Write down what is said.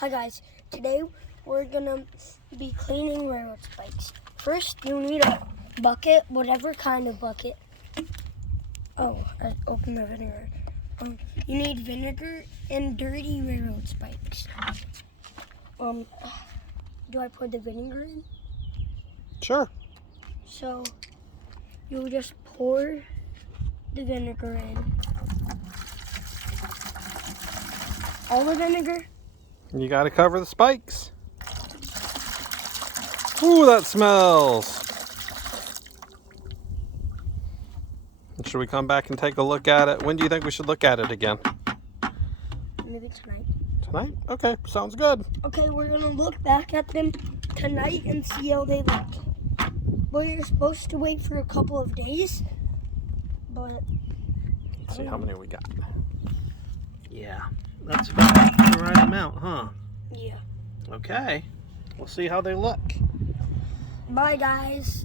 Hi guys, today we're gonna be cleaning railroad spikes. First, you need a bucket, whatever kind of bucket. Oh, I opened the vinegar. You need vinegar and dirty railroad spikes. Do I pour the vinegar in? Sure. So, you just pour the vinegar in. All the vinegar? You got to cover the spikes. Ooh, that smells. Should we come back and take a look at it? When do you think we should look at it again? Maybe tonight. Tonight? Okay, sounds good. Okay, we're gonna look back at them tonight and see how they look. Well, you're supposed to wait for a couple of days, but... Let's see how many we got. Yeah, that's about the right amount, huh? Yeah. Okay, we'll see how they look. Bye, guys.